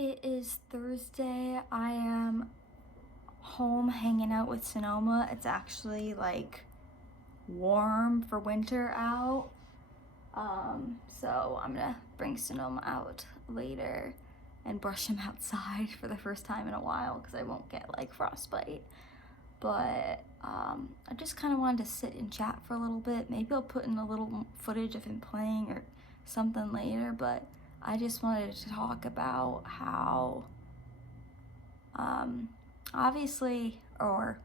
It is Thursday. I am home hanging out with Sonoma. It's actually like warm for winter out. So I'm gonna bring Sonoma out later and brush him outside for the first time in a while because I won't get like frostbite. But I just kind of wanted to sit and chat for a little bit. Maybe I'll put in a little footage of him playing or something later, but I just wanted to talk about how obviously, or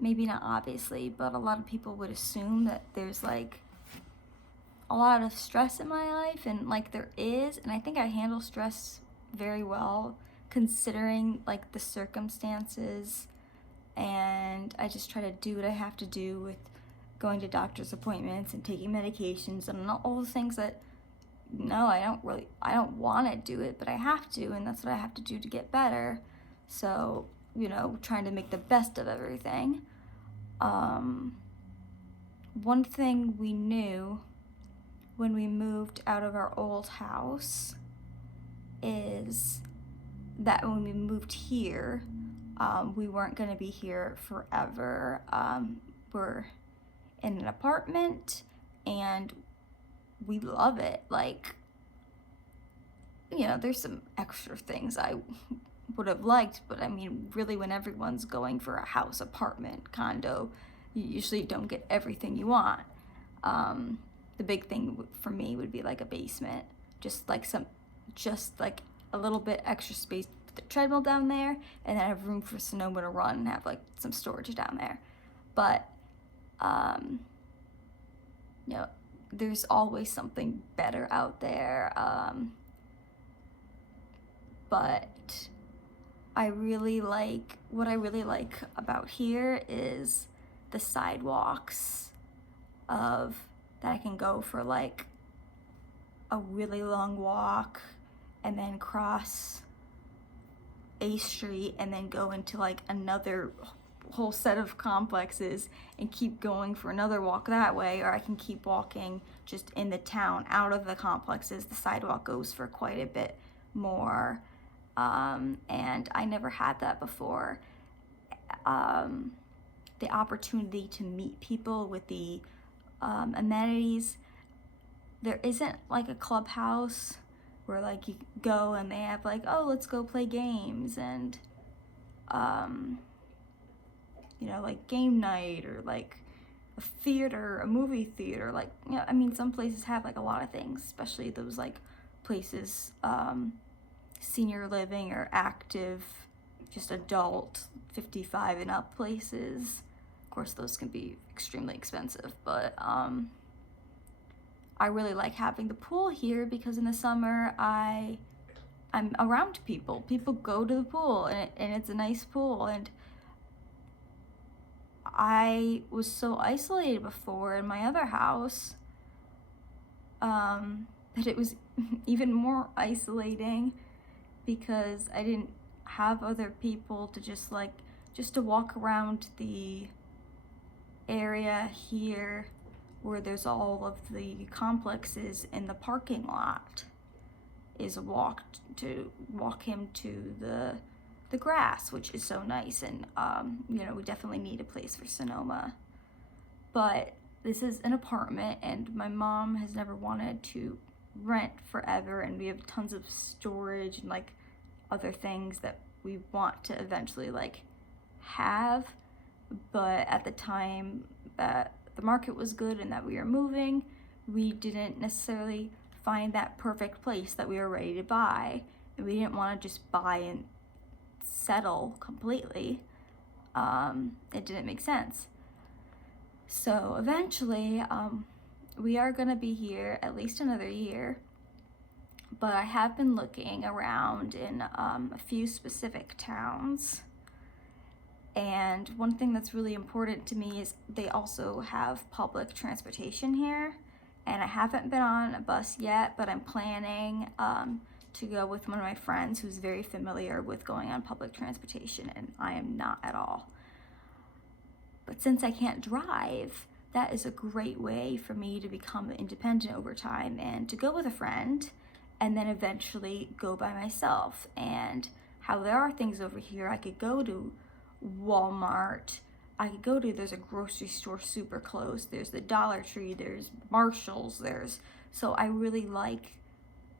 maybe not obviously, but a lot of people would assume that there's like a lot of stress in my life, and like there is, and I think I handle stress very well considering like the circumstances, and I just try to do what I have to do with going to doctor's appointments and taking medications and all the things that no, I don't want to do it, but I have to, and that's what I have to do to get better. So, trying to make the best of everything. One thing we knew when we moved out of our old house is that when we moved here, we weren't going to be here forever. We're in an apartment and we love it. Like, there's some extra things I would have liked, but I mean, really, when everyone's going for a house, apartment, condo, you usually don't get everything you want. The big thing for me would be like a basement, just like a little bit extra space, put the treadmill down there, and then have room for Sonoma to run and have like some storage down there. But there's always something better out there. But what I really like about here is the sidewalks of that I can go for like a really long walk and then cross a street and then go into like another whole set of complexes and keep going for another walk that way, or I can keep walking just in the town out of the complexes. The sidewalk goes for quite a bit more, and I never had that before. The opportunity to meet people with the amenities. There isn't like a clubhouse where like you go and they have like, oh, let's go play games and like game night, or like a movie theater. Like, I mean, some places have like a lot of things, especially those like places, senior living or active, just adult 55 and up places. Of course, those can be extremely expensive, but I really like having the pool here because in the summer I'm around people. People go to the pool, and it's a nice pool, and I was so isolated before in my other house that it was even more isolating because I didn't have other people to just to walk around the area here where there's all of the complexes in the parking lot is walk him to the grass, which is so nice. And we definitely need a place for Sonoma, but this is an apartment and my mom has never wanted to rent forever, and we have tons of storage and like other things that we want to eventually like have. But at the time that the market was good and that we were moving, we didn't necessarily find that perfect place that we were ready to buy, and we didn't want to just buy and settle completely. It didn't make sense. So eventually, we are gonna be here at least another year, but I have been looking around in a few specific towns. And one thing that's really important to me is they also have public transportation here. And I haven't been on a bus yet, but I'm planning to go with one of my friends who's very familiar with going on public transportation, and I am not at all. But since I can't drive, that is a great way for me to become independent over time and to go with a friend and then eventually go by myself. And how there are things over here, I could go to Walmart, there's a grocery store super close, there's the Dollar Tree, there's Marshall's, so I really like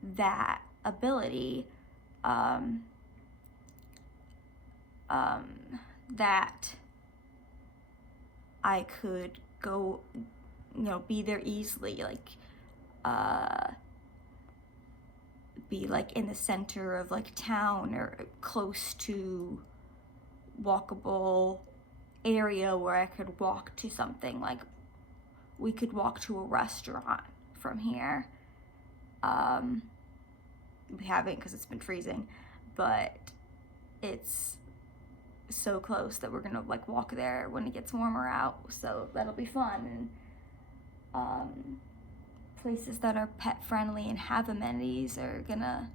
that ability, that I could go, be there easily, be like in the center of like town or close to walkable area where I could walk to something. Like we could walk to a restaurant from here. We haven't because it's been freezing, but it's so close that we're gonna like walk there when it gets warmer out, so that'll be fun. And places that are pet friendly and have amenities are gonna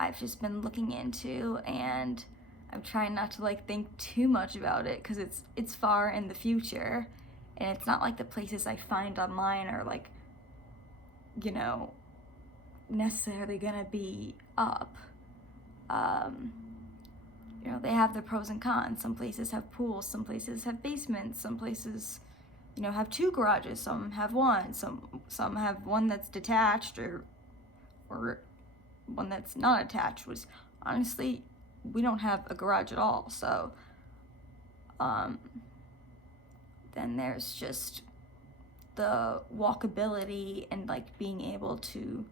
I've just been looking into, and I'm trying not to like think too much about it because it's far in the future, and it's not like the places I find online are like, necessarily gonna be up. They have their pros and cons. Some places have pools, some places have basements, some places, have 2 garages, some have 1, some have one that's detached or one that's not attached. Was honestly, we don't have a garage at all. So then there's just the walkability and like being able to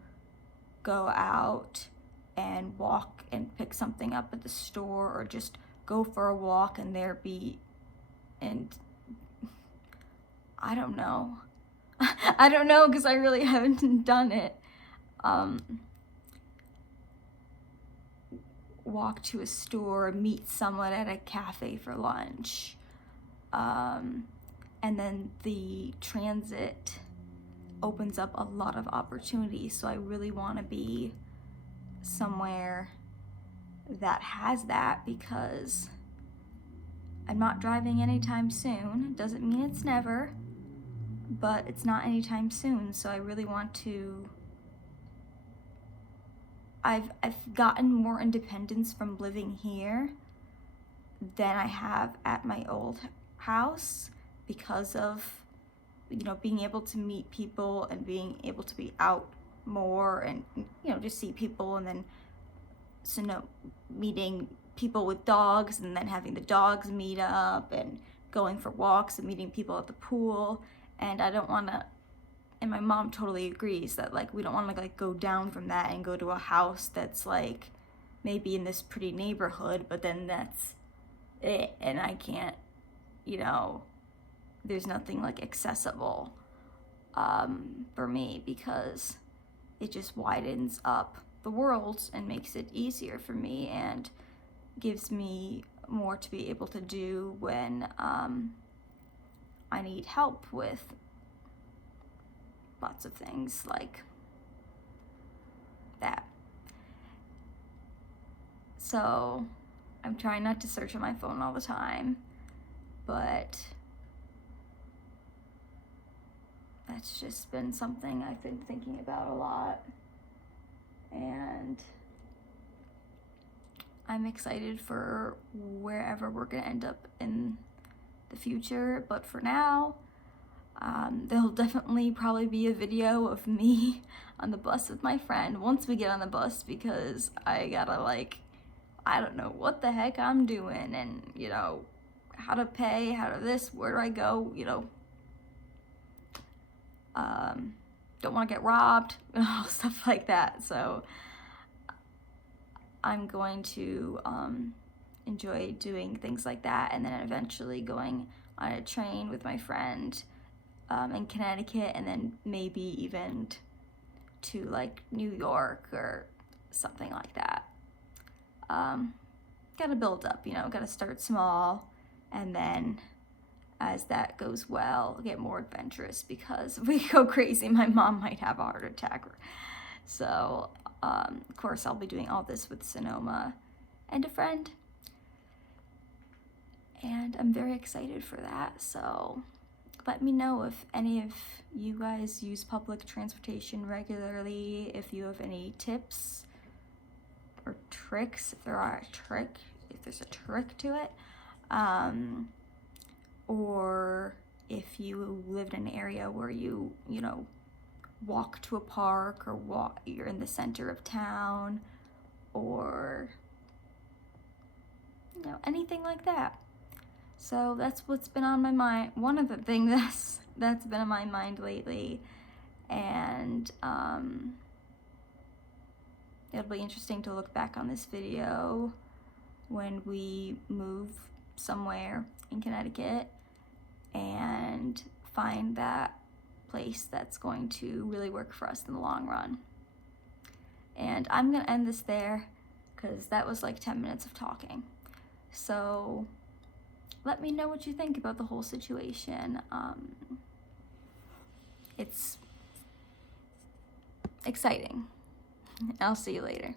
go out and walk and pick something up at the store, or just go for a walk and and I don't know. I don't know because I really haven't done it. Walk to a store, meet someone at a cafe for lunch. And then the transit opens up a lot of opportunities. So I really want to be somewhere that has that, because I'm not driving anytime soon. Doesn't mean it's never, but it's not anytime soon. So I really want to. I've gotten more independence from living here than I have at my old house, because of being able to meet people and being able to be out more and just see people, and then meeting people with dogs, and then having the dogs meet up and going for walks and meeting people at the pool. And I don't want to, and my mom totally agrees that like we don't want to like go down from that and go to a house that's like maybe in this pretty neighborhood, but then that's it, and I can't, there's nothing like accessible for me, because it just widens up the world and makes it easier for me and gives me more to be able to do when I need help with lots of things like that. So I'm trying not to search on my phone all the time, but that's just been something I've been thinking about a lot, and I'm excited for wherever we're gonna end up in the future. But for now, there'll definitely probably be a video of me on the bus with my friend once we get on the bus, because I gotta I don't know what the heck I'm doing, and how to pay, how to this, where do I go, don't want to get robbed, stuff like that. So I'm going to enjoy doing things like that, and then eventually going on a train with my friend in Connecticut, and then maybe even to like New York or something like that. Gotta build up, gotta start small, and then as that goes well, get more adventurous, because if we go crazy, my mom might have a heart attack. So, of course, I'll be doing all this with Sonoma and a friend, and I'm very excited for that. So let me know if any of you guys use public transportation regularly, if you have any tips or tricks, if there's a trick to it, or if you live in an area where you know, walk to a park, or you're in the center of town, or, you know, anything like that. So that's what's been on my mind. One of the things that's been on my mind lately, and it'll be interesting to look back on this video when we move somewhere in Connecticut and find that place that's going to really work for us in the long run. And I'm gonna end this there because that was like 10 minutes of talking. So let me know what you think about the whole situation. It's exciting. I'll see you later.